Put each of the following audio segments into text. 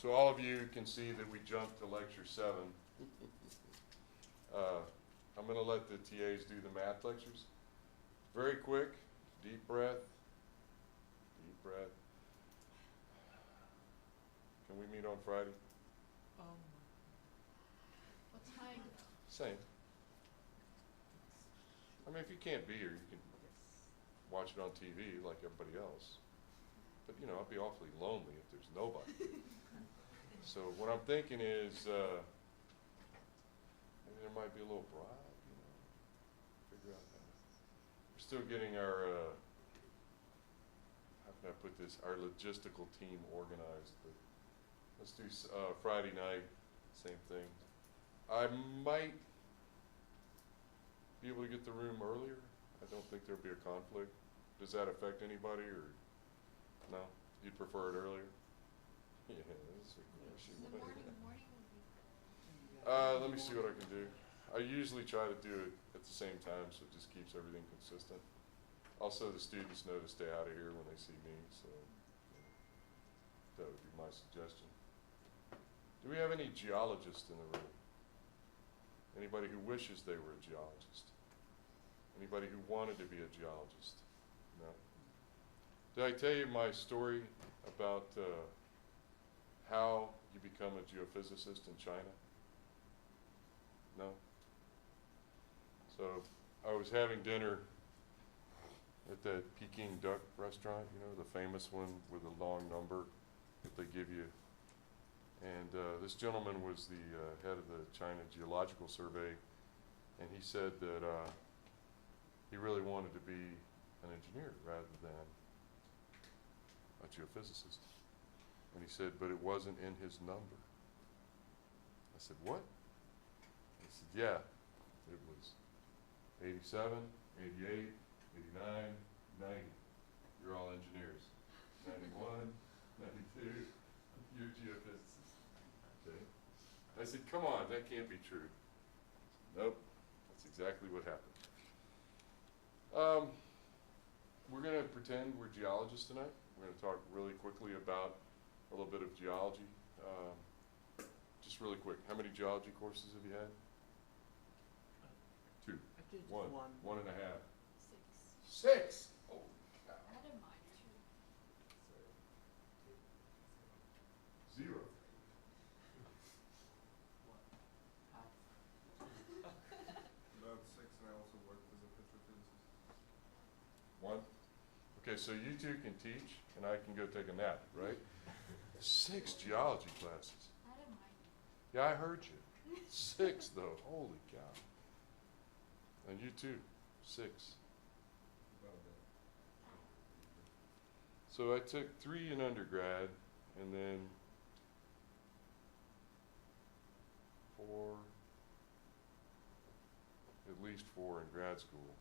So all of you can see that we jumped to lecture 7. I'm going to let the TAs do the math lectures. Very quick, deep breath, deep breath. Can we meet on Friday? What time? Same. I mean, if you can't be here, you can watch it on TV like everybody else. But, you know, I'd be awfully lonely if there's nobody. So what I'm thinking is maybe there might be a little bribe, you know, figure out how. We're still getting our, how can I put this, our logistical team organized. But let's do Friday night, same thing. I might be able to get the room earlier. I don't think there'll be a conflict. Does that affect anybody, or no? You'd prefer it earlier? Yeah, that's a question. The morning would be Let me see what I can do. I usually try to do it at the same time, so it just keeps everything consistent. Also, the students know to stay out of here when they see me, so that would be my suggestion. Do we have any geologists in the room? Anybody who wishes they were a geologist? Anybody who wanted to be a geologist? No. Did I tell you my story about how you become a geophysicist in China? No? So I was having dinner at that Peking duck restaurant, you know, the famous one with a long number that they give you. And this gentleman was the head of the China Geological Survey, and he said that he really wanted to be an engineer rather than a geophysicist. And he said, but it wasn't in his number. I said, what? He said, yeah, it was 87, 88, 89, 90. You're all engineers. 91, 92, you're geophysicists. Okay. I said, come on, that can't be true. Nope, that's exactly what happened. We're going to pretend we're geologists tonight. We're going to talk really quickly about a little bit of geology. Just really quick, how many geology courses have you had? 2. I did One. one. 1.5. 6. 6? Holy cow. I had a minor too. 0. About 6, and I also worked as a petrophysicist. 1. Okay, so you two can teach, and I can go take a nap, right? 6 geology classes. I had a minor. Yeah, I heard you. 6 though, holy cow. And you too, 6. About that. So I took 3 in undergrad, and then 4, at least 4 in grad school.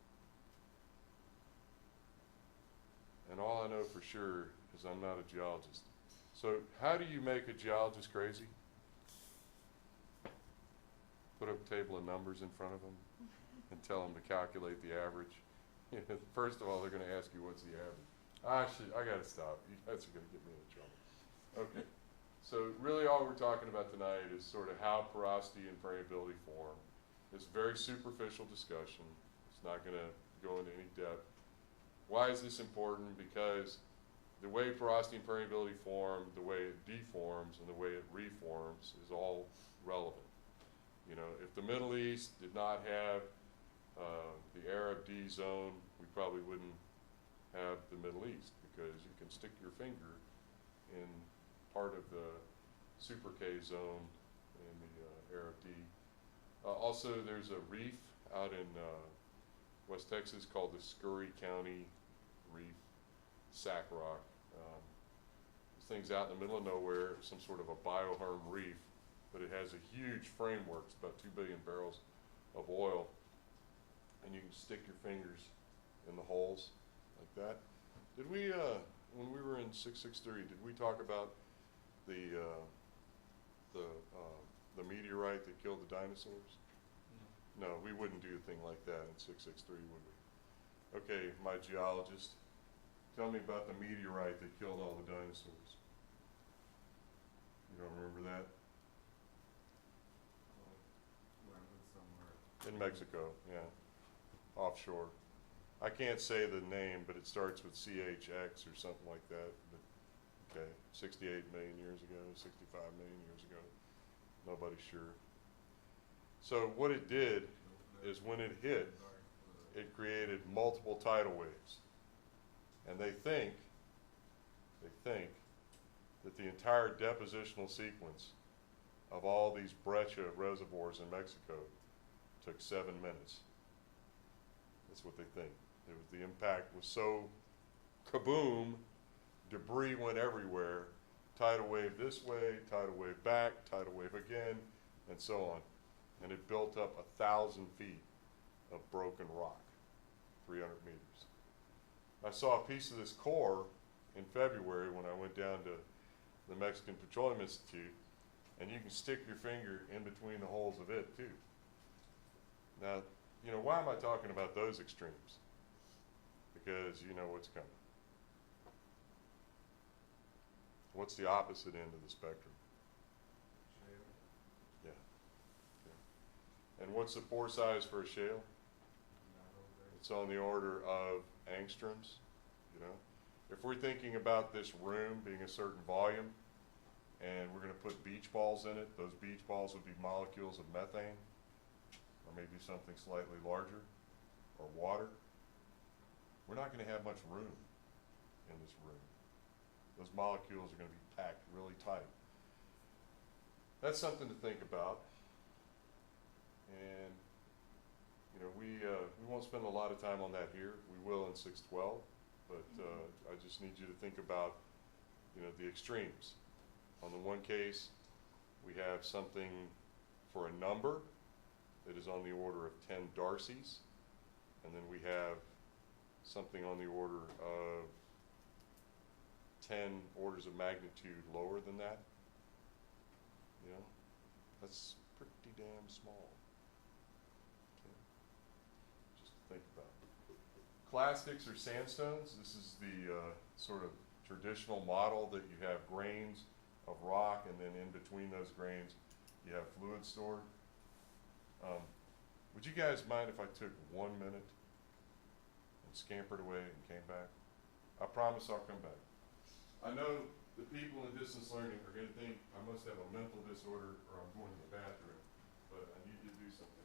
And all I know for sure is I'm not a geologist. So how do you make a geologist crazy? Put up a table of numbers in front of them and tell them to calculate the average. First of all, they're going to ask you what's the average. Actually, I got to stop. You guys are going to get me in trouble. Okay. So really all we're talking about tonight is sort of how porosity and permeability form. It's a very superficial discussion. It's not going to go into any depth. Why is this important? Because the way porosity and permeability form, the way it deforms, and the way it reforms is all relevant. You know, if the Middle East did not have the Arab D zone, we probably wouldn't have the Middle East, because you can stick your finger in part of the Super K zone in the Arab D. Also, there's a reef out in West Texas called the Scurry County Reef, sack rock. This thing's out in the middle of nowhere, some sort of a bioherm reef, but it has a huge framework. It's about 2 billion barrels of oil, and you can stick your fingers in the holes like that. Did we, when we were in 663, did we talk about the meteorite that killed the dinosaurs? No, we wouldn't do a thing like that in 663, would we? Okay, my geologist, tell me about the meteorite that killed all the dinosaurs. You don't that? Landed somewhere. In Mexico, yeah, offshore. I can't say the name, but it starts with CHX or something like that. But, okay, 68 million years ago, 65 million years ago. Nobody's sure. So what it did is when it hit, it created multiple tidal waves. And they think that the entire depositional sequence of all these breccia reservoirs in Mexico took 7 minutes. That's what they think. It was, the impact was so kaboom, debris went everywhere, tidal wave this way, tidal wave back, tidal wave again, and so on. And it built up 1,000 feet of broken rock, 300 meters. I saw a piece of this core in February when I went down to the Mexican Petroleum Institute, and you can stick your finger in between the holes of it too. Now, you know, why am I talking about those extremes? Because you know what's coming. What's the opposite end of the spectrum? Shale. Yeah. And what's the pore size for a shale? It's on the order of angstroms, you know. If we're thinking about this room being a certain volume and we're going to put beach balls in it, those beach balls would be molecules of methane or maybe something slightly larger, or water. We're not going to have much room in this room. Those molecules are going to be packed really tight. That's something to think about. And you know, we won't spend a lot of time on that here. We will in 612, but I just need you to think about, you know, the extremes. On the one case, we have something for a number that is on the order of 10 Darcys, and then we have something on the order of 10 orders of magnitude lower than that. You know, that's pretty damn small. Think about it. Clastics or sandstones, this is the sort of traditional model that you have grains of rock and then in between those grains you have fluid stored. Would you guys mind if I took 1 minute and scampered away and came back? I promise I'll come back. I know the people in distance learning are going to think I must have a mental disorder or I'm going to the bathroom, but I need you to do something.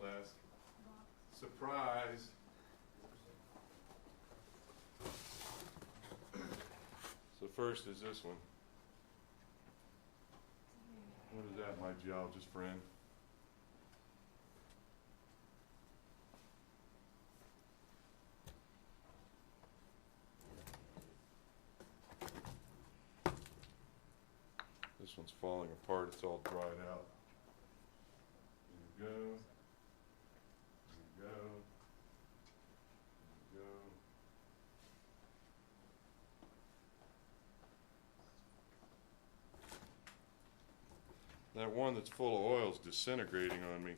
class? Rock. Surprise! So first is this one. What is that, my geologist friend? This one's falling apart, it's all dried out. There we go. There we go. There we go. That one that's full of oil is disintegrating on me.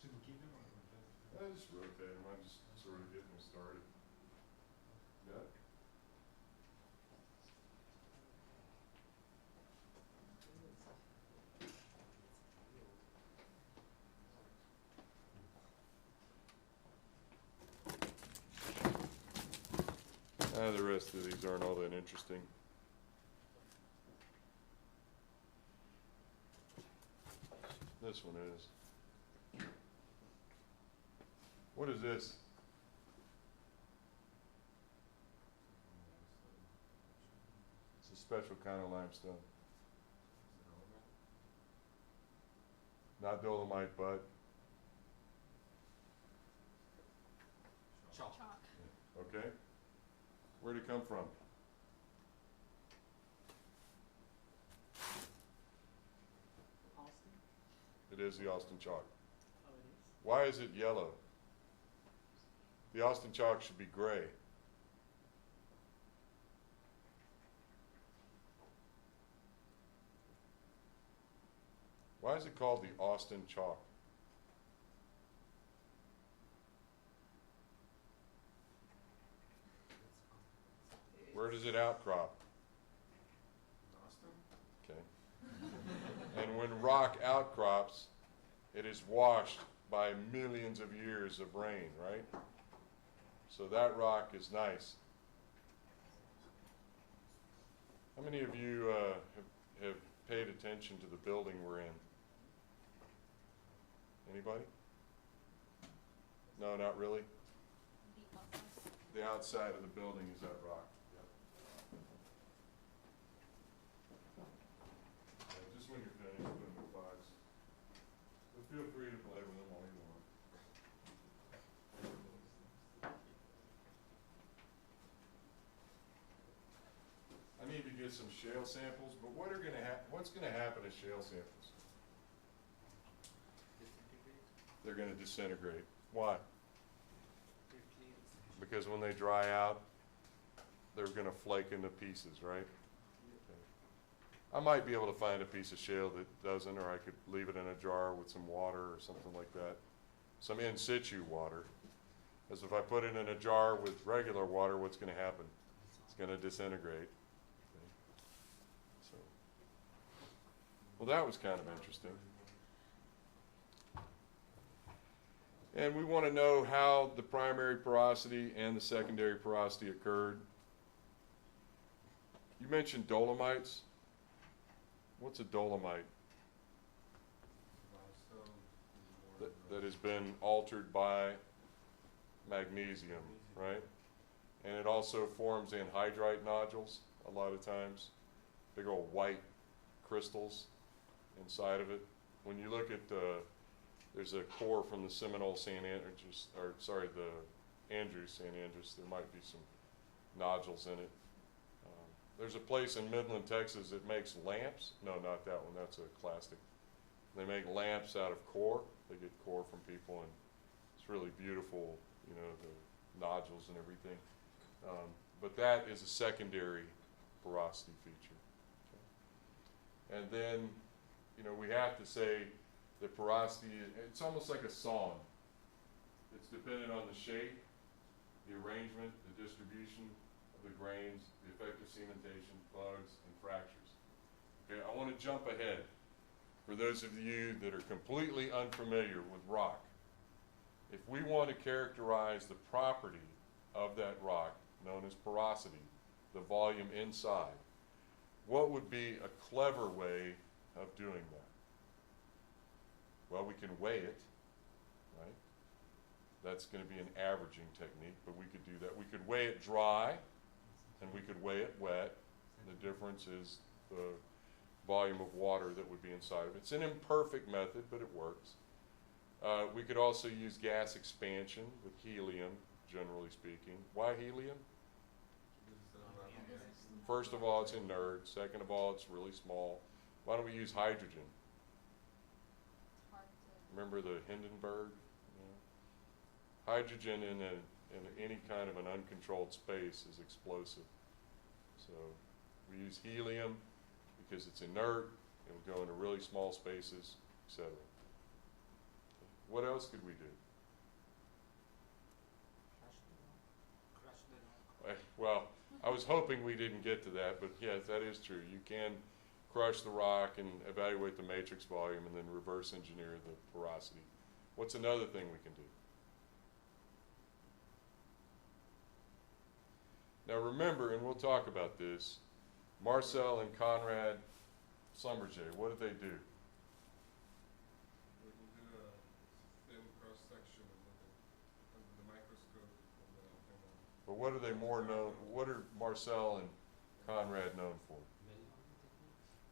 Should we keep him or just? I just rotate them. I'm just sort of getting them started. Got it? The rest of these aren't all that interesting. This one is. What is this? It's a special kind of limestone. Not dolomite, but Chalk. Chalk. okay. Where'd it come from? Austin? It is the Austin chalk. Oh, it is? Why is it yellow? The Austin chalk should be gray. Why is it called the Austin chalk? Where does it outcrop? Austin? Okay. And when rock outcrops, it is washed by millions of years of rain, right? So that rock is nice. How many of you have paid attention to the building we're in? Anybody? No, not really? The outside. The outside of the building is that rock. Just when you're finished, put them in a box. But feel free to play with them all you want. I need to get some shale samples, but what's gonna happen to shale samples? Disintegrate? They're gonna disintegrate. Why? They're clean. Because when they dry out, they're gonna flake into pieces, right? I might be able to find a piece of shale that doesn't, or I could leave it in a jar with some water or something like that. Some in situ water. Because if I put it in a jar with regular water, what's gonna happen? It's gonna disintegrate. Okay. So, well, that was kind of interesting. And we want to know how the primary porosity and the secondary porosity occurred. You mentioned Dolomites. What's a Dolomite? Limestone is more That has been altered by magnesium, right? And it also forms anhydrite nodules a lot of times. Big old white crystals inside of it. When you look at there's a core from the Seminole San Andreas, or sorry, the Andrews San Andreas. There might be some nodules in it. There's a place in Midland, Texas that makes lamps. No, not that one. That's a Clastics. They make lamps out of core. They get core from people, and it's really beautiful, you know, the nodules and everything. But that is a secondary porosity feature. Okay. And then, you know, we have to say that porosity, it's almost like a song. It's dependent on the shape, the arrangement, the distribution of the grains, the effect of cementation, bugs, and fractures. Okay, I want to jump ahead for those of you that are completely unfamiliar with rock. if we want to characterize the property of that rock, known as porosity, the volume inside, what would be a clever way of doing that? Well, we can weigh it, right? That's going to be an averaging technique, but we could do that. We could weigh it dry, and we could weigh it wet. The difference is the volume of water that would be inside of it. It's an imperfect method, but it works. We could also use gas expansion with helium, generally speaking. Why helium? First of all, it's inert. Second of all, it's really small. Why don't we use hydrogen? It's hard to. Remember the Hindenburg? Hydrogen in any kind of an uncontrolled space is explosive. So we use helium because it's inert. It will go into really small spaces, etc. What else could we do? Crush the rock. Well, I was hoping we didn't get to that, but yes, that is true. You can crush the rock and evaluate the matrix volume and then reverse engineer the porosity. What's another thing we can do? Now remember, and we'll talk about this, Marcel and Conrad Schlumberger, what did they do? We can do a thin cross-section and look at under the microscope But what are they more known, what are Marcel and Conrad known for?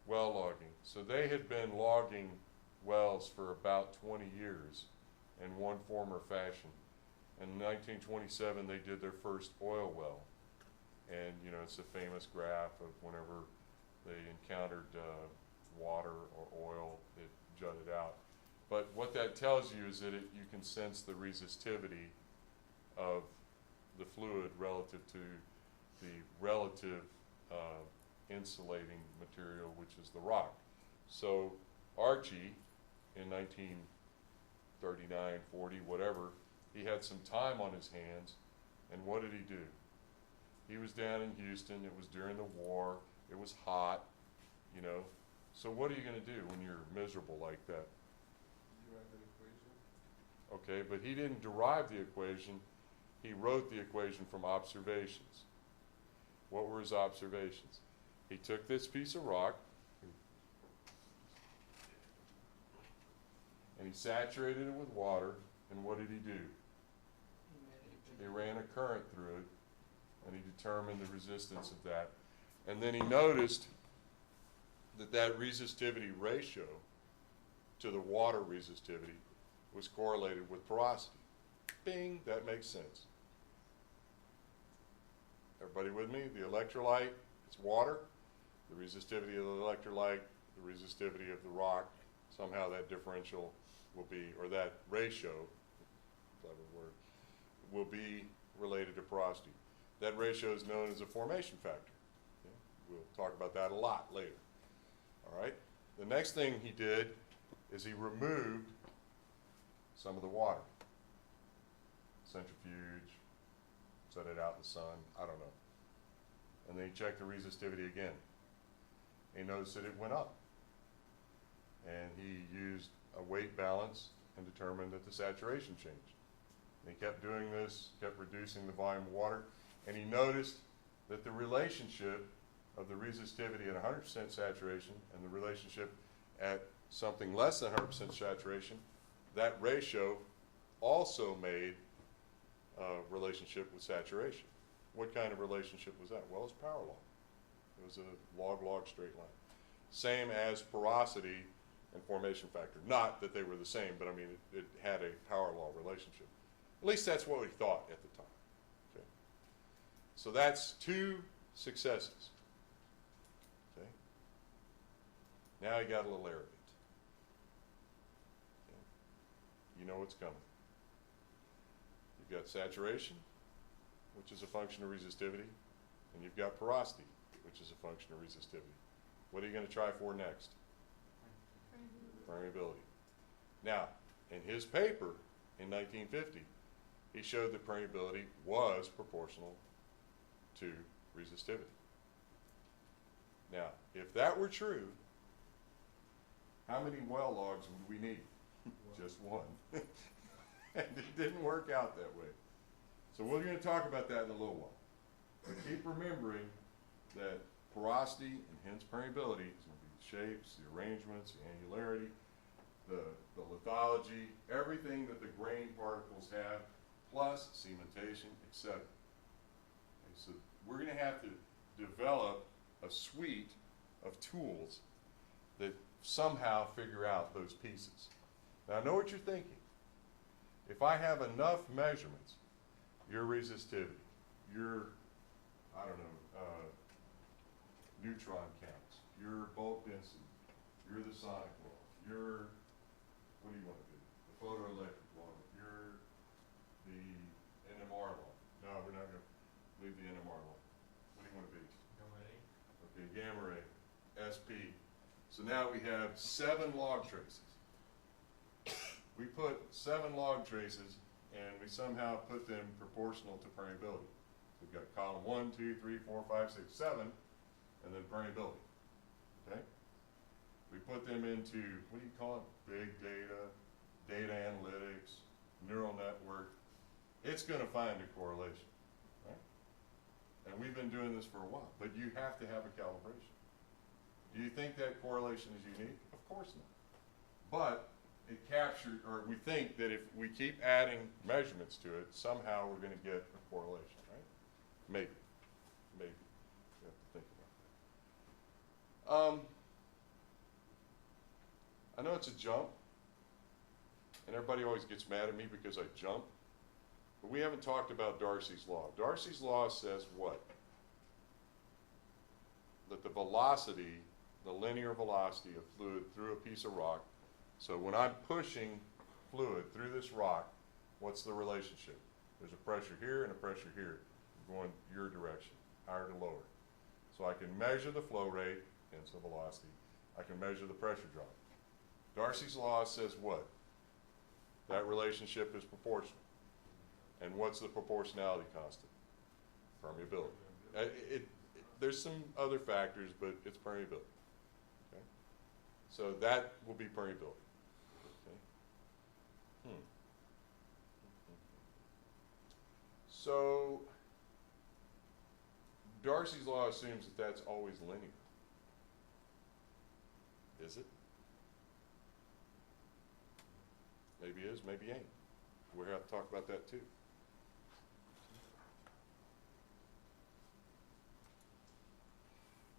Well logging. So they had been logging wells for about 20 years in one form or fashion. In 1927, they did their first oil well. And, you know, it's a famous graph of whenever they encountered water or oil, it jutted out. But what that tells you is that you can sense the resistivity of the fluid relative to the relative insulating material, which is the rock. So Archie, in 1939, 40, whatever, he had some time on his hands, and what did he do? He was down in Houston. It was during the war. It was hot, you know. So what are you going to do when you're miserable like that? Derive an equation. Okay, but he didn't derive the equation. He wrote the equation from observations. What were his observations? He took this piece of rock and he saturated it with water, and what did he do? He ran a current through it, and he determined the resistance of that. And then he noticed that that resistivity ratio to the water resistivity was correlated with porosity. Bing, that makes sense. Everybody with me? The electrolyte, it's water. The resistivity of the electrolyte, the resistivity of the rock, somehow that differential will be, or that ratio, clever word, will be related to porosity. That ratio is known as a formation factor. Okay? We'll talk about that a lot later. All right? The next thing he did is he removed some of the water. Centrifuge, set it out in the sun, I don't know. And then he checked the resistivity again. He noticed that it went up. And he used a weight balance and determined that the saturation changed. And he kept doing this, kept reducing the volume of water, and he noticed that the relationship of the resistivity at 100% saturation and the relationship at something less than 100% saturation, that ratio also made a relationship with saturation. What kind of relationship was that? Well, it's power law. It was a log-log straight line. Same as porosity and formation factor. Not that they were the same, but I mean, it had a power law relationship. At least that's what we thought at the time. Okay. So that's two successes. Okay. Now you got a little arrogant. Okay. You know what's coming. You've got saturation, which is a function of resistivity, and you've got porosity, which is a function of resistivity. What are you going to try for next? Permeability. Now, in his paper in 1950, he showed that permeability was proportional to resistivity. Now, if that were true, how many well logs would we need? Just one. And it didn't work out that way. So we're going to talk about that in a little while. But keep remembering that porosity and hence permeability is going to be the shapes, the arrangements, the angularity, the lithology, everything that the grain particles have, plus cementation, etc. Okay, so we're going to have to develop a suite of tools that somehow figure out those pieces. Now, I know what you're thinking. If I have enough measurements, your resistivity, your, I don't know, neutron counts, your bulk density, your the sonic law, your, what do you want to do? The photoelectric law, your, the NMR law. No, we're not going to leave the NMR law. What do you want to be? Gamma ray. Okay, gamma ray, SP. So now we have 7 log traces. We put 7 log traces and we somehow put them proportional to permeability. So we've got column 1, 2, 3, 4, 5, 6, 7, and then permeability. Okay? We put them into, what do you call it? Big data, data analytics, neural network. It's going to find a correlation. Right? And we've been doing this for a while, but you have to have a calibration. Do you think that correlation is unique? Of course not. But it captured, or we think that if we keep adding measurements to it, somehow we're going to get a correlation, right? Maybe. Maybe. You have to think about that. I know it's a jump, and everybody always gets mad at me because I jump, but we haven't talked about Darcy's law. Darcy's law says what? That the velocity, the linear velocity of fluid through a piece of rock, so when I'm pushing fluid through this rock, what's the relationship? There's a pressure here and a pressure here, going your direction, higher to lower. So I can measure the flow rate, hence the velocity. I can measure the pressure drop. Darcy's law says what? That relationship is proportional. And what's the proportionality constant? Permeability. There's some other factors, but it's permeability. Okay? So that will be permeability. Okay? So Darcy's law assumes that that's always linear. Is it? Maybe is, maybe ain't. We'll have to talk about that too.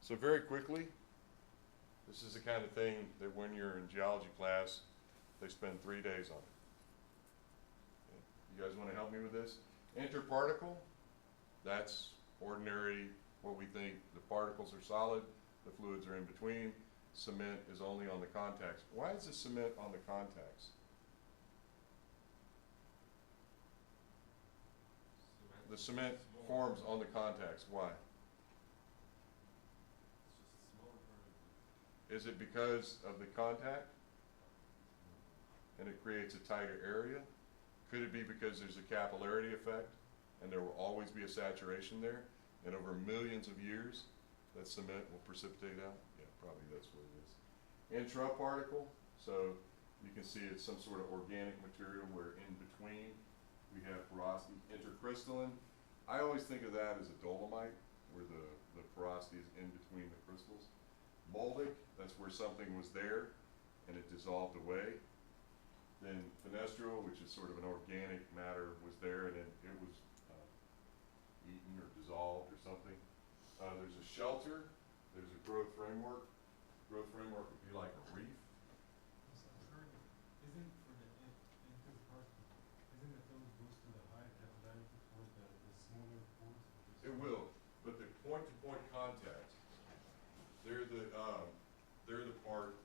So very quickly, this is the kind of thing that when you're in geology class, they spend 3 days on it. Okay. You guys want to help me with this? Interparticle, that's ordinary, what we think the particles are solid, the fluids are in between. Cement is only on the contacts. Why is the cement on the contacts? The cement forms on the contacts. Why? Is it because of the contact? And it creates a tighter area? Could it be because there's a capillarity effect and there will always be a saturation there? And over millions of years, that cement will precipitate out? Yeah, probably that's what it is. Intraparticle, so you can see it's some sort of organic material where in between we have porosity. Intercrystalline, I always think of that as a dolomite, where the porosity is in between the crystals. Moldic, that's where something was there and it dissolved away. Then fenestral, which is sort of an organic matter, was there and then it was eaten or dissolved or something. There's a shelter, there's a growth framework. Growth framework would be like a reef. Isn't for the interparticle, isn't the flow goes to the higher capillarity towards the smaller pores? It will, but the point-to-point contacts, they're the part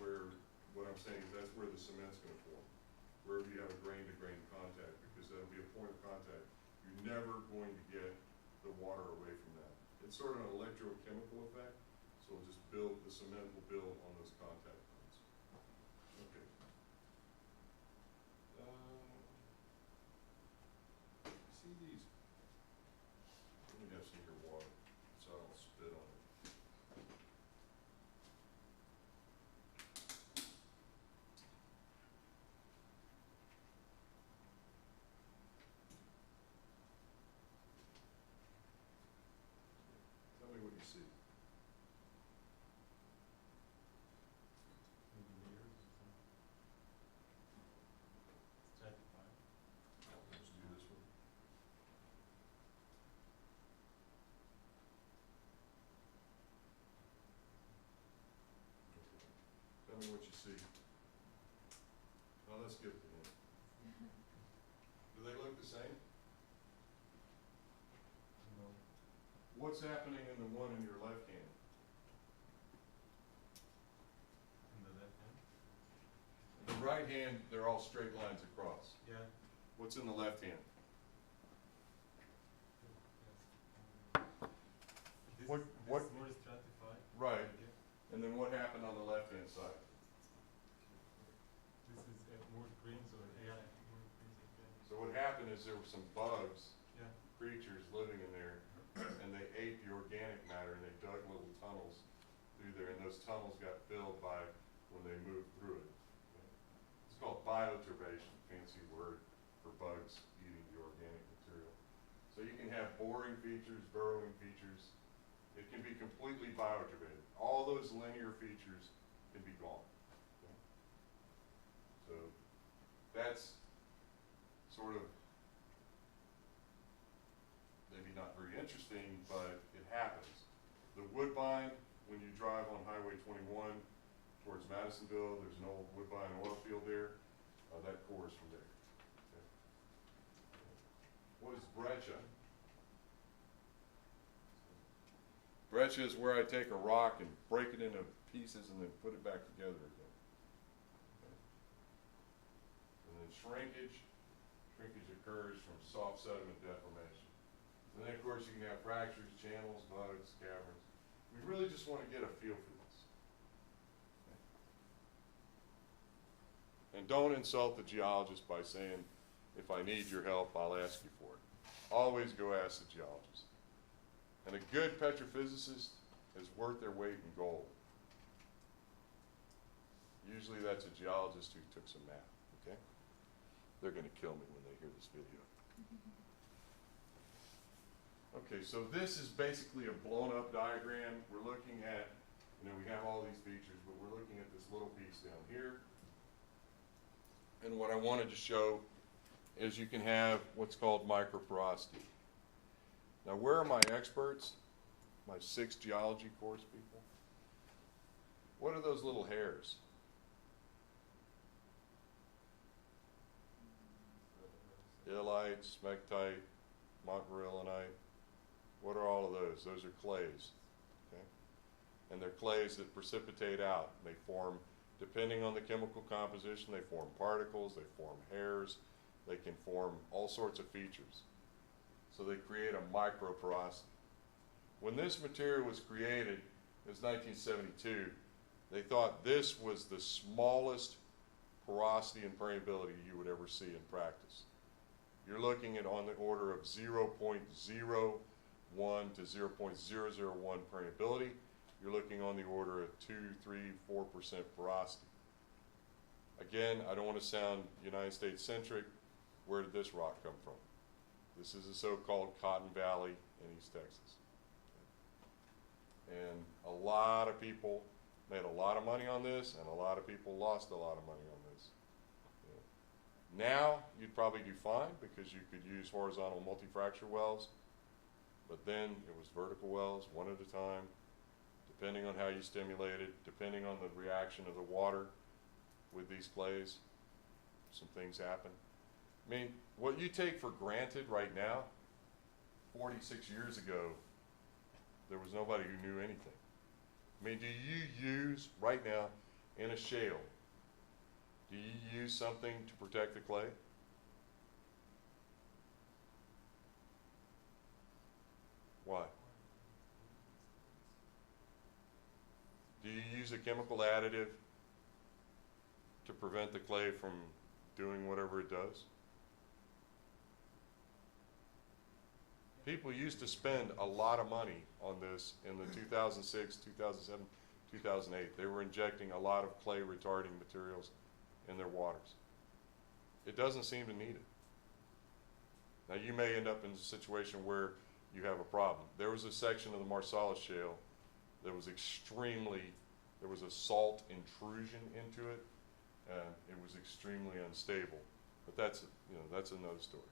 where, what I'm saying is that's where the cement's going to form, wherever you have a grain-to-grain contact, because that'll be a point of contact. You're never going to get the water away from that. It's sort of an electrochemical effect, so it'll just build, the cement will build on those contact points. Okay. See these? Let me have some of your water, so I don't spit on it. Tell me what you see. Well, let's give it to him. Do they look the same? No. What's happening in the one in your left hand? In the left hand? In the right hand, they're all straight lines across. Yeah. What's in the left hand? This, What- this what- is more stratified. Right. Okay. And then what happened on the left-hand side? This is more greens or yeah, more greens again. So what happened is there were some bugs, Yeah. creatures living in there, and they ate the organic matter, and they dug little tunnels through there, and those tunnels got filled by when they moved through it. It's called bioturbation, fancy word for bugs eating the organic material. So you can have boring features, burrowing features. It can be completely bioturbated. All those linear features can be gone. Okay? So that's sort of maybe not very interesting, but it happens. The Woodbine, when you drive on Highway 21 towards Madisonville, there's an old Woodbine oil field there. That core is from there. Okay. What is breccia? Breccia is where I take a rock and break it into pieces and then put it back together again. Okay. And then shrinkage occurs from soft sediment deformation. And then of course you can have fractures, channels, vugs, caverns. We really just want to get a feel for this. Okay. And don't insult the geologist by saying, if I need your help, I'll ask you for it. Always go ask the geologist. And a good petrophysicist is worth their weight in gold. Usually that's a geologist who took some math, okay? They're gonna kill me when they hear this video. Okay, so this is basically a blown up diagram. We're looking at, we have all these features, but we're looking at this little piece down here. And what I wanted to show is you can have what's called microporosity. Now, where are my experts? My 6 geology course people? What are those little hairs? Illite, smectite, montmorillonite. What are all of those? Those are clays. Okay? And they're clays that precipitate out. They form, depending on the chemical composition, they form particles, they form hairs, they can form all sorts of features. So they create a microporosity. When this material was created, it was 1972, they thought this was the smallest porosity and permeability you would ever see in practice. You're looking at on the order of 0.01 to 0.001 permeability. You're looking on the order of 2, 3, 4% porosity. Again, I don't want to sound United States centric. Where did this rock come from? This is the so-called Cotton Valley in East Texas. And a lot of people made a lot of money on this, and a lot of people lost a lot of money on this. Now, you'd probably do fine because you could use horizontal multi-fracture wells, but then it was vertical wells, one at a time, depending on how you stimulate it, depending on the reaction of the water with these clays, some things happen. I mean, what you take for granted right now, 46 years ago, there was nobody who knew anything. I mean, do you use, right now, in a shale, do you use something to protect the clay? Why? Do you use a chemical additive to prevent the clay from doing whatever it does? People used to spend a lot of money on this in the 2006, 2007, 2008. They were injecting a lot of clay retarding materials in their waters. It doesn't seem to need it. Now you may end up in a situation where you have a problem. There was a section of the Marcellus Shale that was there was a salt intrusion into it, and it was extremely unstable. But that's another story.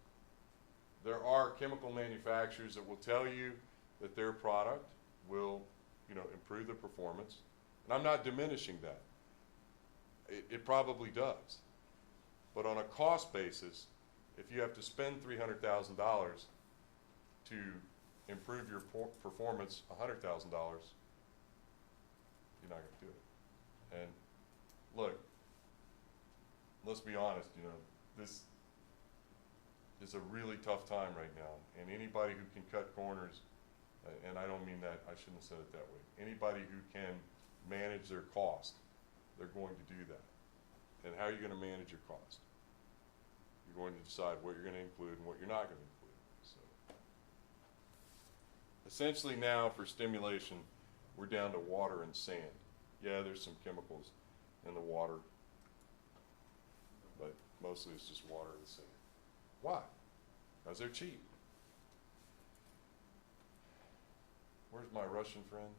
There are chemical manufacturers that will tell you that their product will, improve the performance. And I'm not diminishing that. It probably does. But on a cost basis, if you have to spend $300,000 to improve your performance $100,000, you're not going to do it. And look, let's be honest, you know, this is a really tough time right now. And anybody who can cut corners, and I don't mean that, I shouldn't have said it that way. Anybody who can manage their cost, they're going to do that. And how are you going to manage your cost? You're going to decide what you're going to include and what you're not going to include. So, essentially now for stimulation, we're down to water and sand. Yeah, there's some chemicals in the water, but mostly it's just water and sand. Why? Because they're cheap. Where's my Russian friend?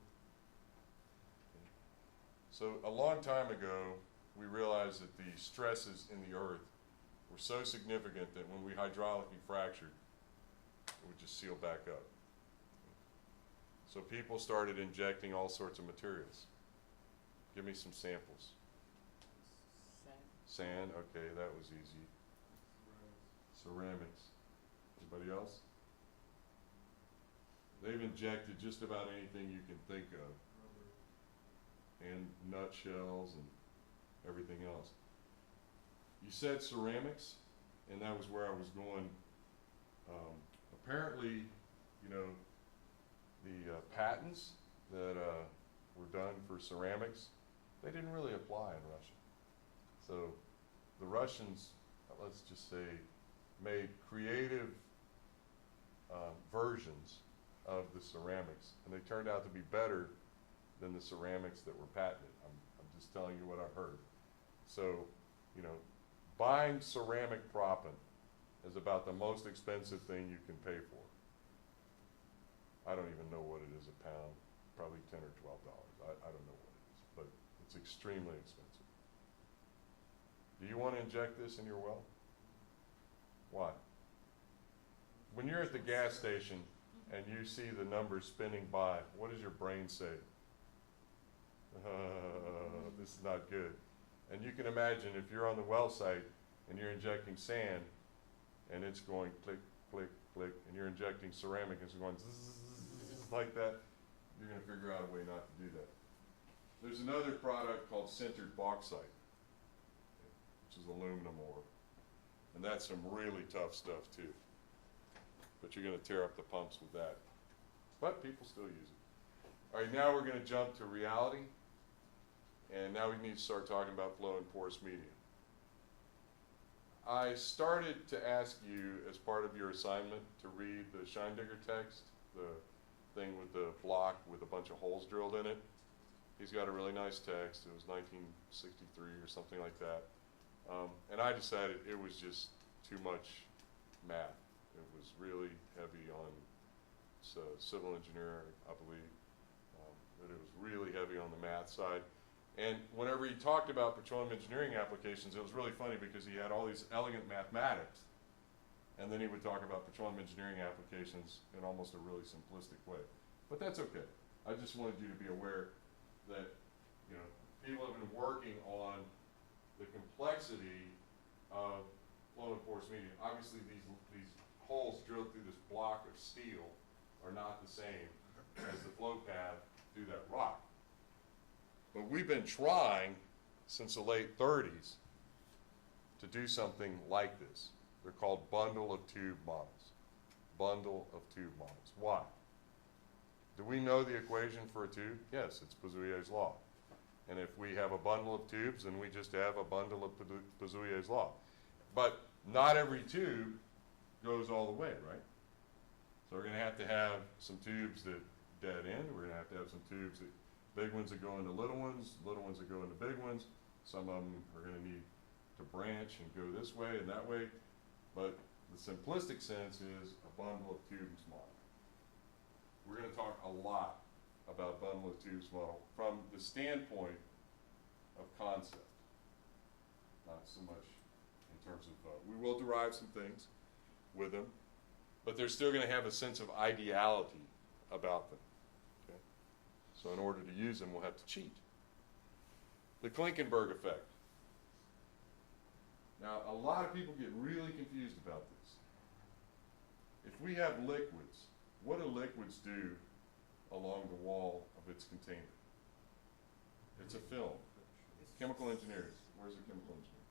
So a long time ago, we realized that the stresses in the earth were so significant that when we hydraulically fractured, it would just seal back up. So people started injecting all sorts of materials. Give me some samples. Sand, okay, that was easy. Ceramics. Anybody else? They've injected just about anything you can think of. And nutshells and everything else. You said ceramics, and that was where I was going. Apparently, you know, the patents that were done for ceramics, they didn't really apply in Russia. So the Russians, let's just say, made creative versions of the ceramics, and they turned out to be better than the ceramics that were patented. I'm just telling you what I heard. So, you know, buying ceramic proppant is about the most expensive thing you can pay for. I don't even know what it is a pound, probably $10 or $12. I don't know what it is, but it's extremely expensive. Do you want to inject this in your well? Why? When you're at the gas station and you see the numbers spinning by, what does your brain say? This is not good. And you can imagine if you're on the well site and you're injecting sand and it's going click, click, click, and you're injecting ceramic and it's going zzz, like that, you're going to figure out a way not to do that. There's another product called sintered bauxite, which is aluminum ore. And that's some really tough stuff too. But you're going to tear up the pumps with that. But people still use it. All right, now we're going to jump to reality. And now we need to start talking about flow and porous media. I started to ask you, as part of your assignment, to read the Scheindiger text, the thing with the block with a bunch of holes drilled in it. He's got a really nice text. It was 1963 or something like that. And I decided it was just too much math. It was really heavy on civil engineering, I believe. But it was really heavy on the math side. And whenever he talked about petroleum engineering applications, it was really funny because he had all these elegant mathematics, and then he would talk about petroleum engineering applications in almost a really simplistic way. But that's okay. I just wanted you to be aware that, you know, people have been working on the complexity of flow and porous media. Obviously, these holes drilled through this block of steel are not the same as the flow path through that rock. But we've been trying since the late 30s to do something like this. They're called bundle of tube models. Bundle of tube models. Why? Do we know the equation for a tube? Yes, it's Puiseuille's law. And if we have a bundle of tubes, then we just have a bundle of Puiseuille's law. But not every tube goes all the way, right? So we're going to have some tubes that dead end. We're going to have some tubes that big ones that go into little ones that go into big ones. Some of them are going to need to branch and go this way and that way. But the simplistic sense is a bundle of tubes model. We're going to talk a lot about bundle of tubes model from the standpoint of concept, not so much in terms of, we will derive some things with them, but they're still going to have a sense of ideality about them. So in order to use them, we'll have to cheat. The Klinkenberg effect. Now, a lot of people get really confused about this. If we have liquids, what do liquids do along the wall of its container? It's a film. Chemical engineers. Where's the chemical engineer?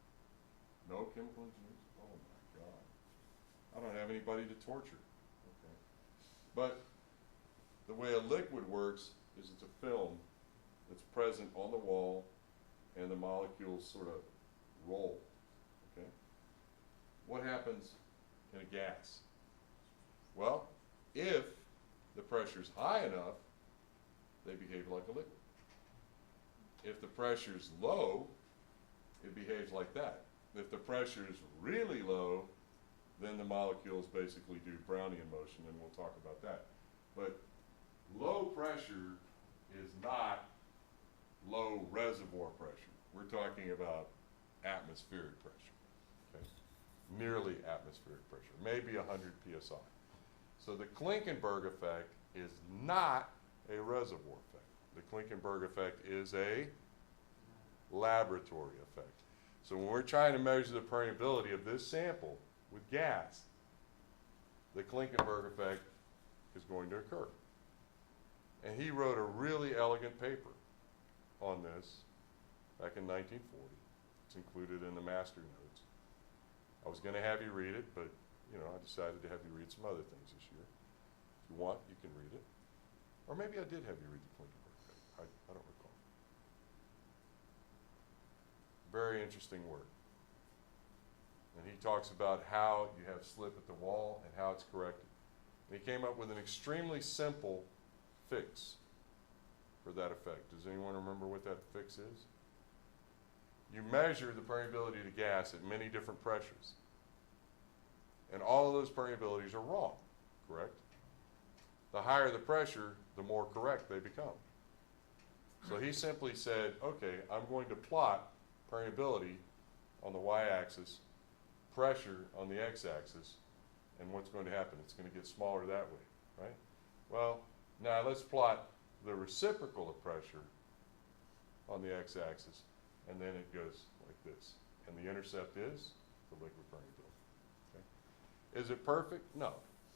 No chemical engineers? Oh my God. I don't have anybody to torture. Okay. But the way a liquid works is it's a film that's present on the wall and the molecules sort of roll. Okay? What happens in a gas? Well, if the pressure's high enough, they behave like a liquid. If the pressure's low, it behaves like that. If the pressure's really low, then the molecules basically do Brownian motion, and we'll talk about that. But low pressure is not low reservoir pressure. We're talking about atmospheric pressure, okay? Nearly atmospheric pressure, maybe 100 psi. So the Klinkenberg effect is not a reservoir effect. The Klinkenberg effect is a laboratory effect. So when we're trying to measure the permeability of this sample with gas, the Klinkenberg effect is going to occur. And he wrote a really elegant paper on this back in 1940. It's included in the master notes. I was going to have you read it, but I decided to have you read some other things this year. If you want, you can read it. Or maybe I did have you read the Klinkenberg effect. I don't recall. Very interesting work. And he talks about how you have slip at the wall and how it's corrected. And he came up with an extremely simple fix for that effect. Does anyone remember what that fix is? You measure the permeability of the gas at many different pressures. And all of those permeabilities are wrong, correct? The higher the pressure, the more correct they become. So he simply said, okay, I'm going to plot permeability on the y-axis, pressure on the x-axis, and what's going to happen? It's going to get smaller that way, right? Well, now let's plot the reciprocal of pressure on the x-axis, and then it goes like this. And the intercept is the liquid permeability. Okay? Is it perfect? No.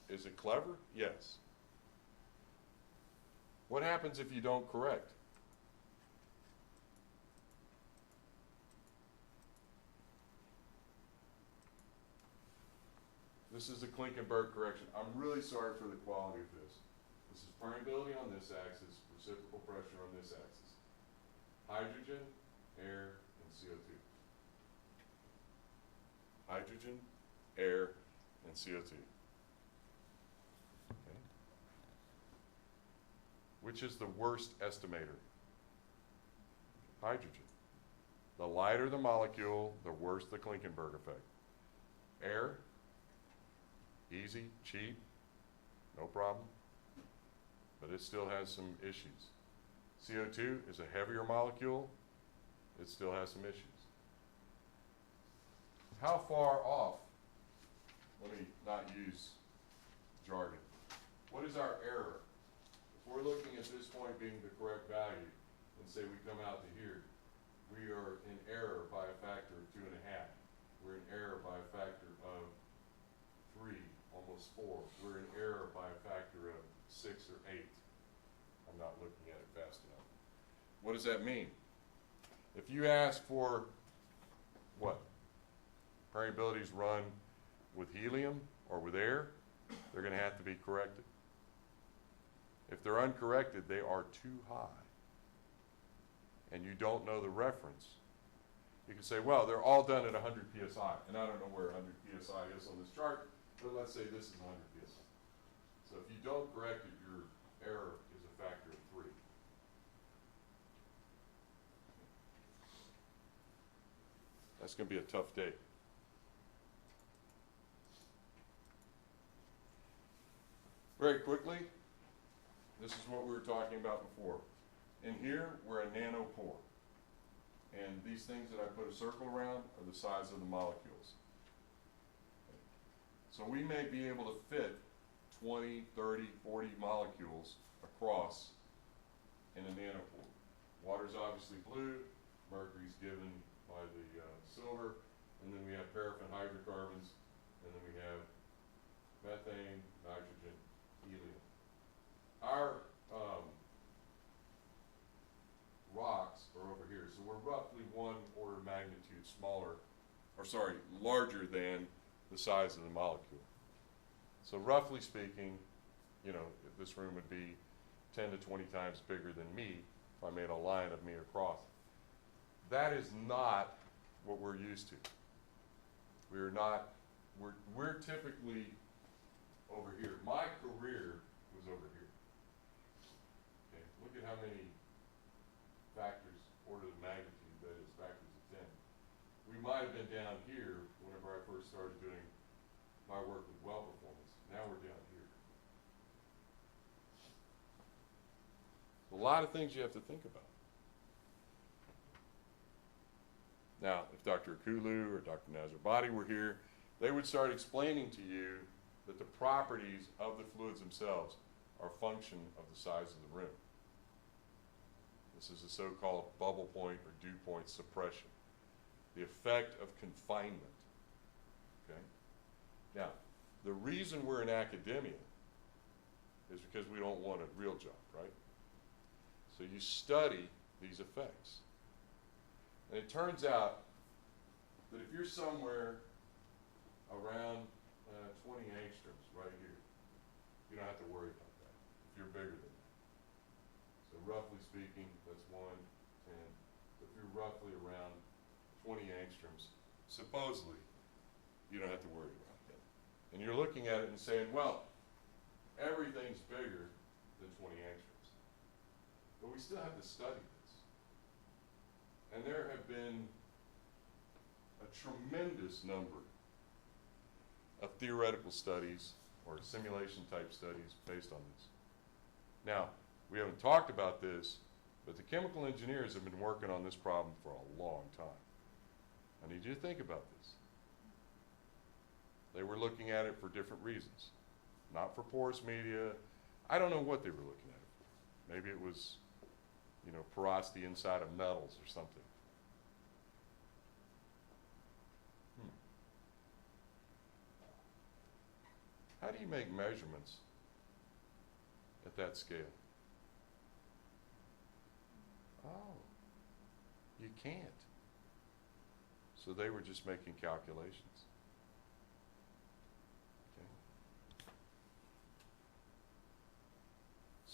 Is it clever? Yes. What happens if you don't correct? This is the Klinkenberg correction. I'm really sorry for the quality of this. This is permeability on this axis, reciprocal pressure on this axis. Hydrogen, air, and CO2. Hydrogen, air, and CO2. Okay. Which is the worst estimator? Hydrogen. The lighter the molecule, the worse the Klinkenberg effect. Air, easy, cheap, no problem, but it still has some issues. CO2 is a heavier molecule, it still has some issues. How far off, let me not use jargon, what is our error? If we're looking at this point being the correct value, and say we come out to here, we are in error by a factor of 2.5. We're in error by a factor of 3, almost 4. We're in error by a factor of 6 or 8. I'm not looking at it fast enough. What does that mean? If you ask for what? Permeabilities run with helium or with air, they're going to have to be corrected. If they're uncorrected, they are too high. And you don't know the reference. You can say, well, they're all done at 100 psi. And I don't know where 100 psi is on this chart, but let's say this is 100 psi. So if you don't correct it, your error is a factor of 3. That's going to be a tough day. Very quickly, this is what we were talking about before. In here, we're a nanopore. And these things that I put a circle around are the size of the molecules. Okay. So we may be able to fit 20, 30, 40 molecules across in a nanopore. Water's obviously blue, mercury's given by the silver, and then we have paraffin hydrocarbons, and then we have methane, nitrogen, helium. Our rocks are over here, so we're roughly 1 order of magnitude smaller, or sorry, larger than the size of the molecule. So roughly speaking, you know, this room would be 10 to 20 times bigger than me if I made a line of me across. That is not what we're used to. We're not, we're typically over here. My career was over here. Okay, look at how many factors, order of magnitude, that is, factors of 10. We might have been down here whenever I first started doing my work with well performance. Now we're down here. A lot of things you have to think about. Now, if Dr. Akulu or Dr. Nazarbati were here, they would start explaining to you that the properties of the fluids themselves are a function of the size of the rim. This is a so-called bubble point or dew point suppression, the effect of confinement. Okay? Now, the reason we're in academia is because we don't want a real job, right? So you study these effects. And it turns out that if you're somewhere around 20 angstroms right here, you don't have to worry about that if you're bigger than that. So roughly speaking, that's 1, 10. So if you're roughly around 20 angstroms, supposedly, you don't have to worry about that. And you're looking at it and saying, well, everything's bigger than 20 angstroms. But we still have to study this. And there have been a tremendous number of theoretical studies or simulation type studies based on this. Now, we haven't talked about this, but the chemical engineers have been working on this problem for a long time. I need you to think about this. They were looking at it for different reasons. Not for porous media. I don't know what they were looking at it for. Maybe it was, you know, porosity inside of metals or something. How do you make measurements at that scale? Oh, you can't. So they were just making calculations. Okay.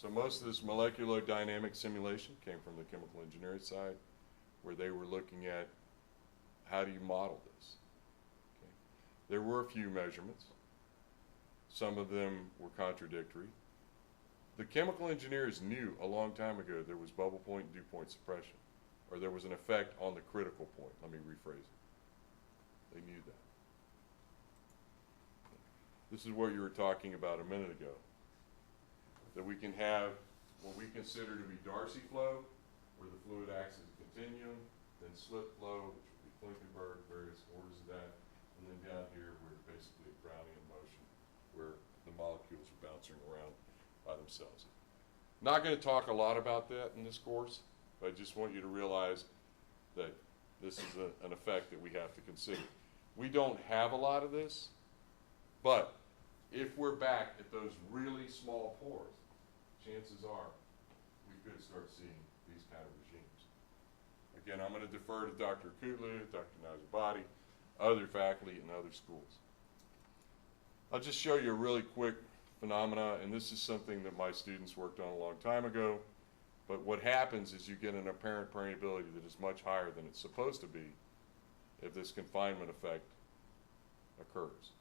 So most of this molecular dynamic simulation came from the chemical engineering side, where they were looking at how do you model this. Okay. There were a few measurements. Some of them were contradictory. The chemical engineers knew a long time ago there was bubble point and dew point suppression, or there was an effect on the critical point. Let me rephrase it. They knew that. This is what you were talking about a minute ago, that we can have what we consider to be Darcy flow, where the fluid acts as a continuum, then slip flow, which would be Klinkenberg, various orders of that, and then down here we're basically a Brownian motion, where the molecules are bouncing around by themselves. Not going to talk a lot about that in this course, but I just want you to realize that this is an effect that we have to consider. We don't have a lot of this, but if we're back at those really small pores, chances are we could start seeing these kind of regimes. Again, I'm going to defer to Dr. Kudlu, Dr. Nazarbati, other faculty, and other schools. I'll just show you a really quick phenomena, and this is something that my students worked on a long time ago. But what happens is you get an apparent permeability that is much higher than it's supposed to be if this confinement effect occurs.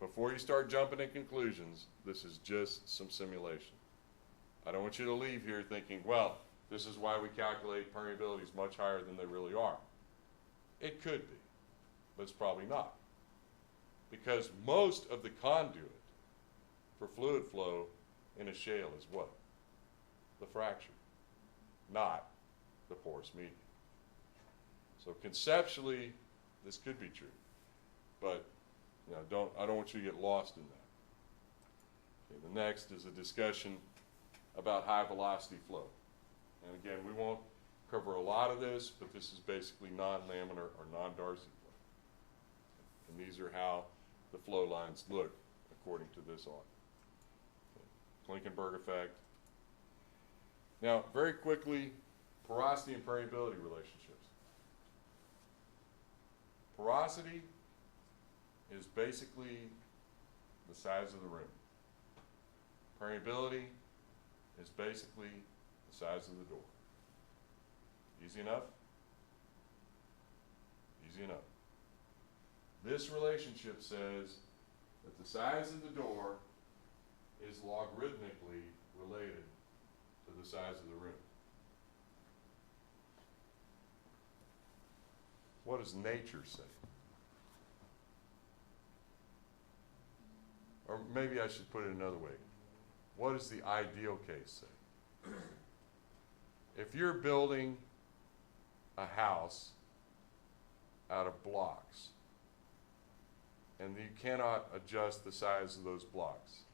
Before you start jumping to conclusions, this is just some simulation. I don't want you to leave here thinking, well, this is why we calculate permeabilities much higher than they really are. It could be, but it's probably not. Because most of the conduit for fluid flow in a shale is what? The fracture, not the porous medium. So conceptually, this could be true, but you know, I don't want you to get lost in that. Okay, the next is a discussion about high velocity flow. And again, we won't cover a lot of this, but this is basically non-laminar or non-Darcy flow. And these are how the flow lines look according to this audit. Klinkenberg effect. Now, very quickly, porosity and permeability relationships. Porosity is basically the size of the room. Permeability is basically the size of the door. Easy enough? Easy enough. This relationship says that the size of the door is logarithmically related to the size of the room. What does nature say? Or maybe I should put it another way. What does the ideal case say? If you're building a house out of blocks and you cannot adjust the size of those blocks,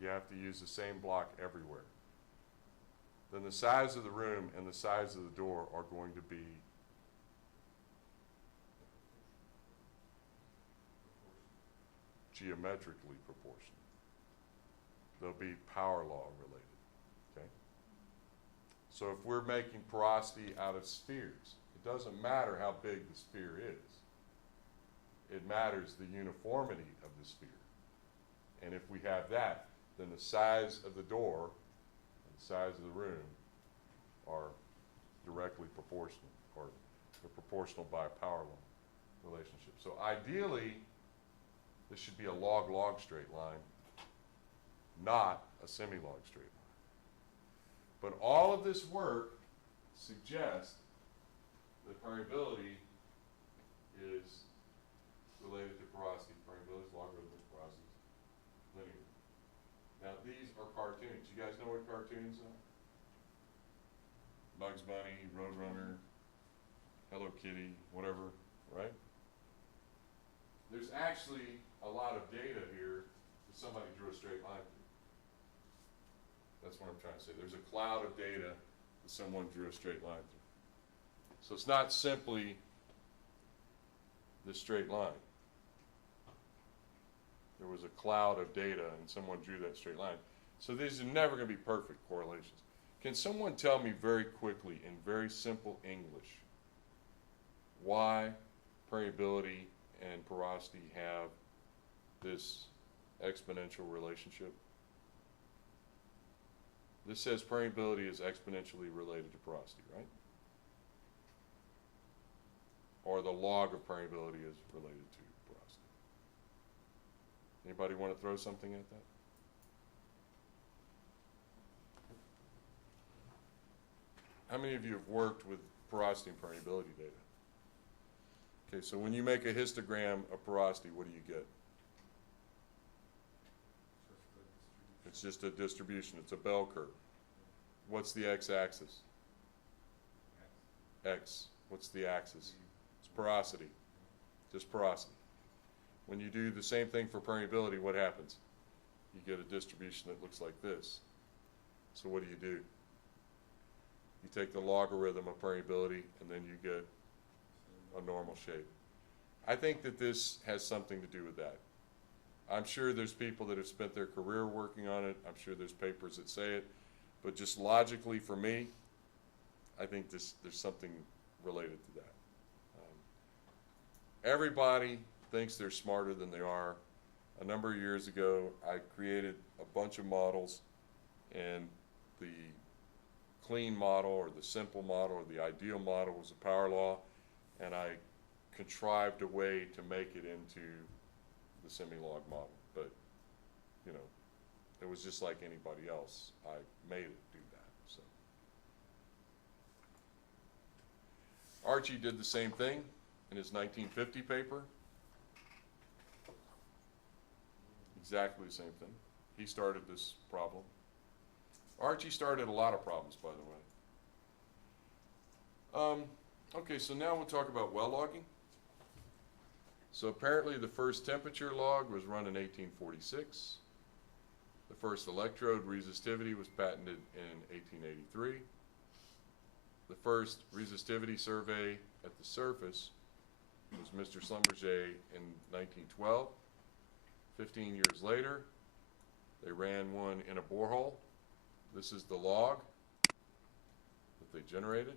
you have to use the same block everywhere, then the size of the room and the size of the door are going to be geometrically proportional. They'll be power law related, okay? So if we're making porosity out of spheres, it doesn't matter how big the sphere is. It matters the uniformity of the sphere. And if we have that, then the size of the door and the size of the room are directly proportional, or they're proportional by a power law relationship. So ideally, this should be a log-log straight line, not a semi-log straight line. But all of this work suggests that permeability is related to porosity. Permeability is logarithmic, porosity is linear. Now these are cartoons. You guys know what cartoons are? Bugs Bunny, Roadrunner, Hello Kitty, whatever, right? There's actually a lot of data here that somebody drew a straight line through. That's what I'm trying to say. There's a cloud of data that someone drew a straight line through. So it's not simply this straight line. There was a cloud of data and someone drew that straight line. So these are never going to be perfect correlations. Can someone tell me very quickly in very simple English why permeability and porosity have this exponential relationship? This says permeability is exponentially related to porosity, right? Or the log of permeability is related to porosity. Anybody want to throw something at that? How many of you have worked with porosity and permeability data? Okay, so when you make a histogram of porosity, what do you get? It's just a distribution. It's a bell curve. What's the x-axis? X. What's the axis? It's porosity. Just porosity. When you do the same thing for permeability, what happens? You get a distribution that looks like this. So what do? You take the logarithm of permeability and then you get a normal shape. I think that this has something to do with that. I'm sure there's people that have spent their career working on it. I'm sure there's papers that say it. But just logically for me, I think there's something related to that. Everybody thinks they're smarter than they are. A number of years ago, I created a bunch of models, and the clean model or the simple model or the ideal model was a power law, and I contrived a way to make it into the semi-log model. But, you know, it was just like anybody else. I made it do that. So Archie did the same thing in his 1950 paper. Exactly the same thing. He started this problem. Archie started a lot of problems, by the way. Okay, so now we'll talk about well logging. So apparently the first temperature log was run in 1846. The first electrode resistivity was patented in 1883. The first resistivity survey at the surface was Mr. Schlumberger in 1912. 15 years later, they ran one in a borehole. This is the log that they generated.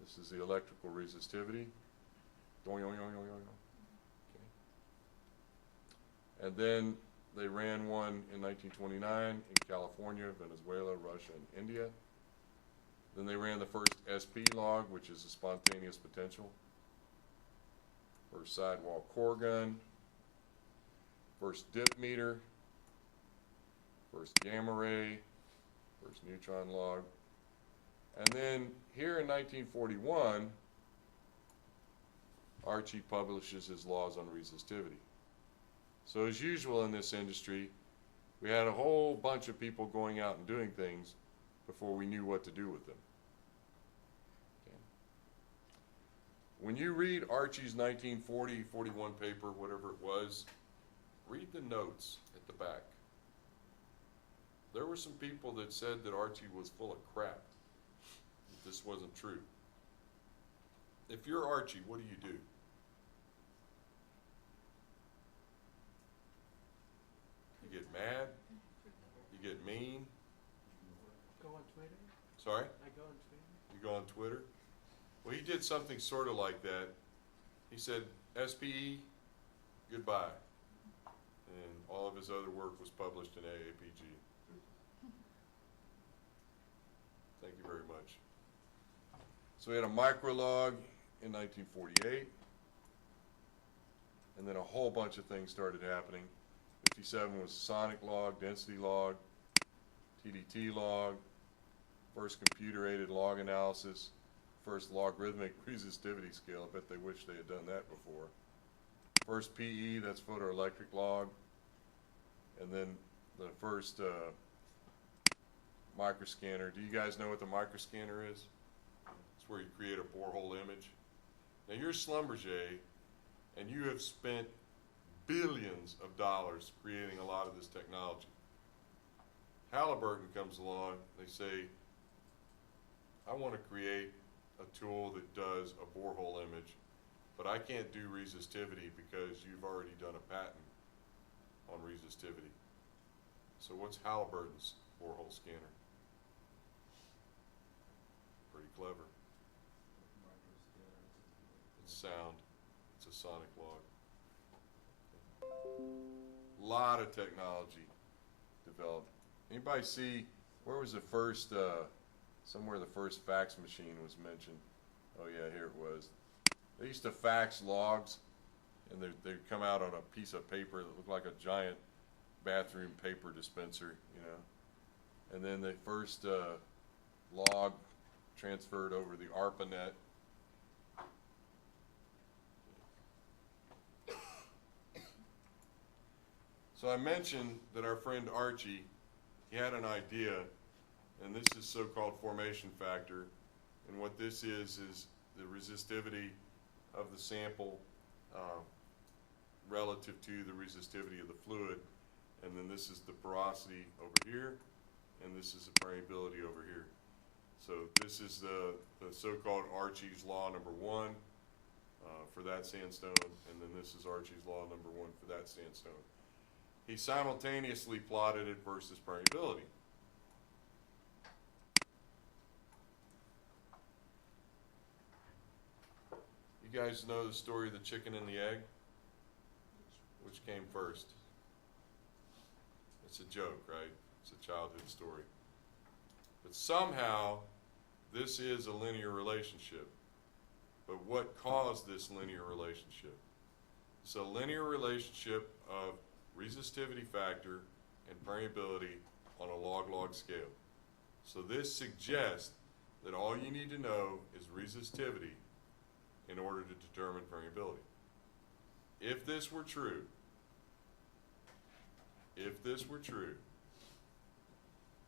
This is the electrical resistivity. Okay. And then they ran one in 1929 in California, Venezuela, Russia, and India. Then they ran the first SP log, which is a spontaneous potential. First sidewall core gun. First dip meter. First gamma ray. First neutron log. And then here in 1941, Archie publishes his laws on resistivity. So as usual in this industry, we had a whole bunch of people going out and doing things before we knew what to do with them. Okay. When you read Archie's 1940-41 paper, whatever it was, read the notes at the back. There were some people that said that Archie was full of crap, that this wasn't true. If you're Archie, what do? You get mad? You get mean? Go on Twitter? Sorry? I go on Twitter. You go on Twitter? Well, he did something sort of like that. He said, SPE, goodbye. And all of his other work was published in AAPG. Thank you very much. So we had a microlog in 1948. And then a whole bunch of things started happening. 57 was sonic log, density log, TDT log, first computer-aided log analysis, first logarithmic resistivity scale. I bet they wish they had done that before. First PE, that's photoelectric log. And then the first microscanner. Do you guys know what the microscanner is? It's where you create a borehole image. Now you're Schlumberger, and you have spent billions of dollars creating a lot of this technology. Halliburton comes along, they say, I want to create a tool that does a borehole image, but I can't do resistivity because you've already done a patent on resistivity. So what's Halliburton's borehole scanner? Pretty clever. It's sound. It's a sonic log. Lot of technology developed. Anybody see, where was the first, somewhere the first fax machine was mentioned? Oh yeah, here it was. They used to fax logs, and they'd come out on a piece of paper that looked like a giant bathroom paper dispenser, you know. And then the first log transferred over the ARPANET. So I mentioned that our friend Archie, he had an idea, and this is so-called formation factor. And what this is the resistivity of the sample relative to the resistivity of the fluid. And then this is the porosity over here, and this is the permeability over here. So this is the so-called Archie's law number 1 for that sandstone, and then this is Archie's law number 1 for that sandstone. He simultaneously plotted it versus permeability. You guys know the story of the chicken and the egg? Which came first? It's a joke, right? It's a childhood story. But somehow, this is a linear relationship. But what caused this linear relationship? It's a linear relationship of resistivity factor and permeability on a log-log scale. So this suggests that all you need to know is resistivity in order to determine permeability. If this were true,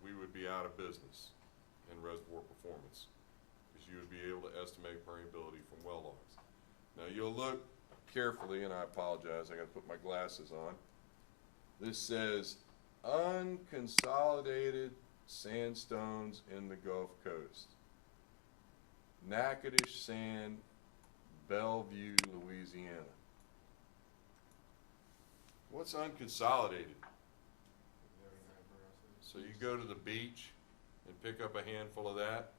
we would be out of business in reservoir performance because you would be able to estimate permeability from well logs. Now you'll look carefully, and I apologize, I got to put my glasses on. This says unconsolidated sandstones in the Gulf Coast. Natchitoches sand, Bellevue, Louisiana. What's unconsolidated? So you go to the beach and pick up a handful of that.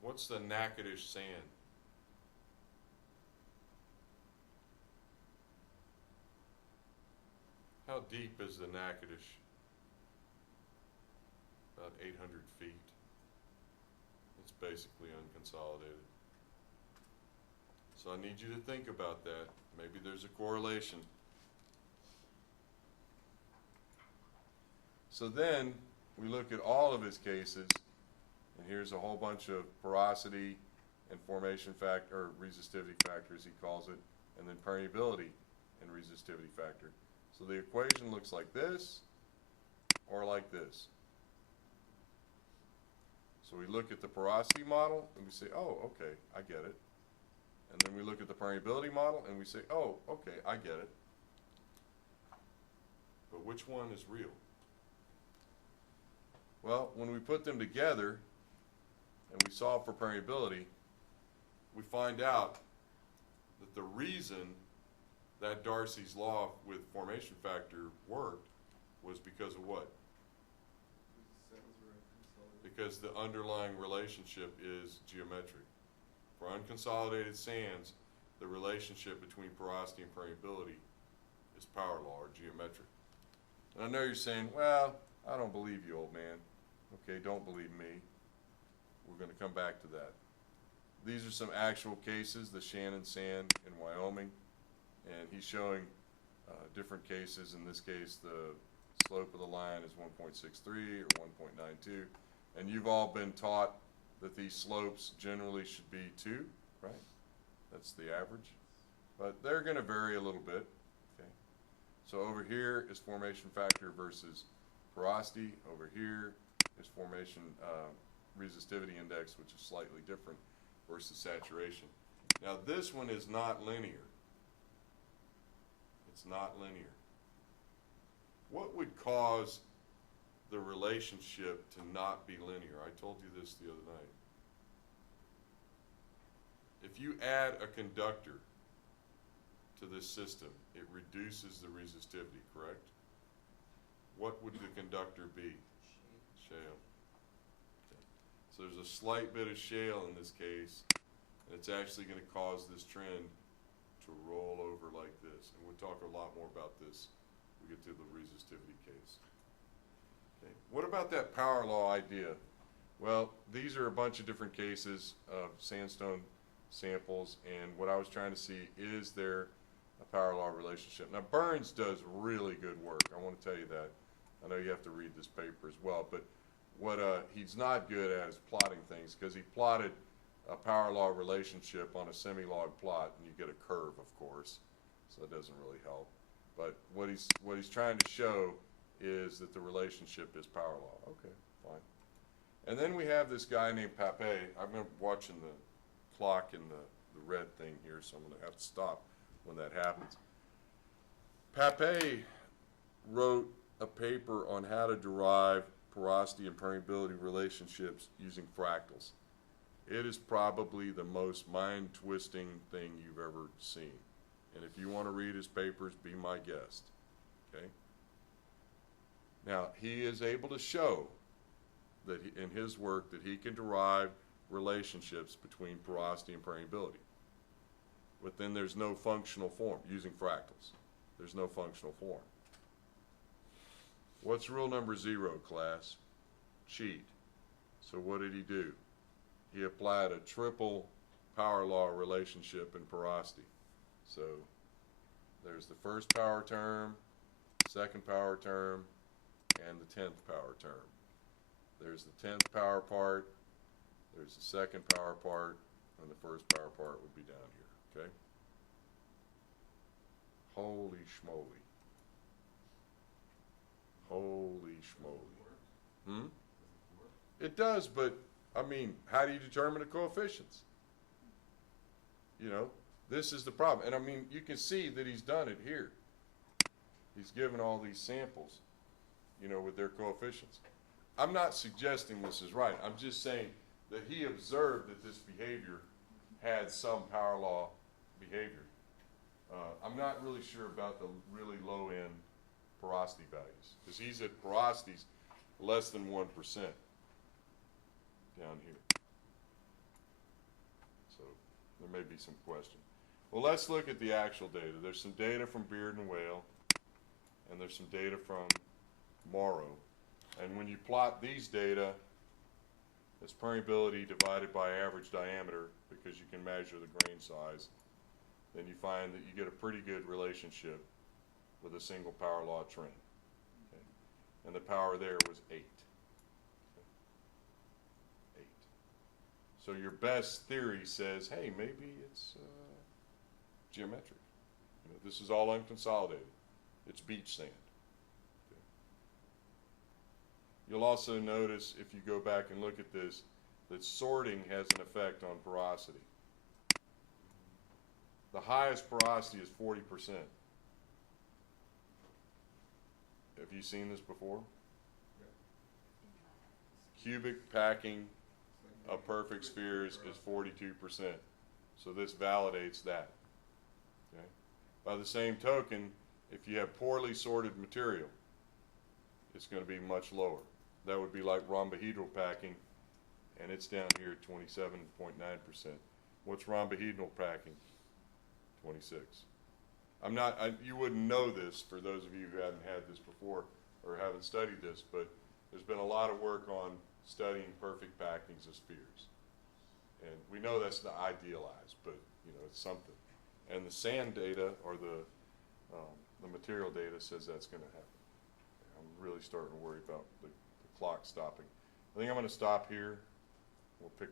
What's the Natchitoches sand? How deep is the Natchitoches? About 800 feet. It's basically unconsolidated. So I need you to think about that. Maybe there's a correlation. So then we look at all of his cases, and here's a whole bunch of porosity and formation factor, or resistivity factors he calls it, and then permeability and resistivity factor. So the equation looks like this or like this. So we look at the porosity model and we say, oh, okay, I get it. And then we look at the permeability model and we say, oh, okay, I get it. But which one is real? Well, when we put them together and we solve for permeability, we find out that the reason that Darcy's law with formation factor worked was because of what? Because the underlying relationship is geometric. For unconsolidated sands, the relationship between porosity and permeability is power law or geometric. And I know you're saying, well, I don't believe you, old man. Okay, don't believe me. We're going to come back to that. These are some actual cases, the Shannon sand in Wyoming, and he's showing different cases. In this case, the slope of the line is 1.63 or 1.92, and you've all been taught that these slopes generally should be 2, right? That's the average, but they're going to vary a little bit. Okay, so over here is formation factor versus porosity. Over here is formation resistivity index, which is slightly different, versus saturation. Now this one is not linear. It's not linear. What would cause the relationship to not be linear? I told you this the other night. If you add a conductor to this system, it reduces the resistivity, correct? What would the conductor be? Shale. Okay. So there's a slight bit of shale in this case, and it's actually going to cause this trend to roll over like this. And we'll talk a lot more about this when we get to the resistivity case. Okay. What about that power law idea? Well, these are a bunch of different cases of sandstone samples, and what I was trying to see, is there a power law relationship? Now, Burns does really good work. I want to tell you that. I know you have to read this paper as well, but what he's not good at is plotting things, because he plotted a power law relationship on a semi-log plot, and you get a curve, of course, so that doesn't really help. But what he's trying to show is that the relationship is power law. Okay, fine. And then we have this guy named Papet. I've been watching the clock in the red thing here, so I'm going to have to stop when that happens. Papet wrote a paper on how to derive porosity and permeability relationships using fractals. It is probably the most mind-twisting thing you've ever seen. And if you want to read his papers, be my guest. Okay? Now, he is able to show that in his work that he can derive relationships between porosity and permeability. But then there's no functional form using fractals. There's no functional form. What's rule number 0, class? Cheat. So what did he do? He applied a triple power law relationship in porosity. So there's the first power term, second power term, and the 10th power term. There's the 10th power part, there's the second power part, and the first power part would be down here, okay? Holy schmoly. Holy schmoly. It does, but, I mean, how do you determine the coefficients? You know, this is the problem. And, I mean, you can see that he's done it here. He's given all these samples, you know, with their coefficients. I'm not suggesting this is right. I'm just saying that he observed that this behavior had some power law behavior. I'm not really sure about the really low end porosity values, because he's at porosities less than 1% down here. So there may be some question. Well, let's look at the actual data. There's some data from Beard and Whale, and there's some data from Morrow. And when you plot these data, it's permeability divided by average diameter, because you can measure the grain size, then you find that you get a pretty good relationship with a single power law trend. Okay? And the power there was 8. Okay? 8. So your best theory says, hey, maybe it's geometric. You know, this is all unconsolidated. It's beach sand. Okay? You'll also notice, if you go back and look at this, that sorting has an effect on porosity. The highest porosity is 40%. Have you seen this before? Cubic packing of perfect spheres is 42%. So this validates that. Okay? By the same token, if you have poorly sorted material, it's going to be much lower. That would be like rhombohedral packing, and it's down here at 27.9%. What's rhombohedral packing? 26. You wouldn't know this for those of you who haven't had this before or haven't studied this, but there's been a lot of work on studying perfect packings of spheres. And we know that's not idealized, but you know, it's something. And the sand data, or the material data, says that's going to happen. I'm really starting to worry about the clock stopping. I think I'm going to stop here. We'll pick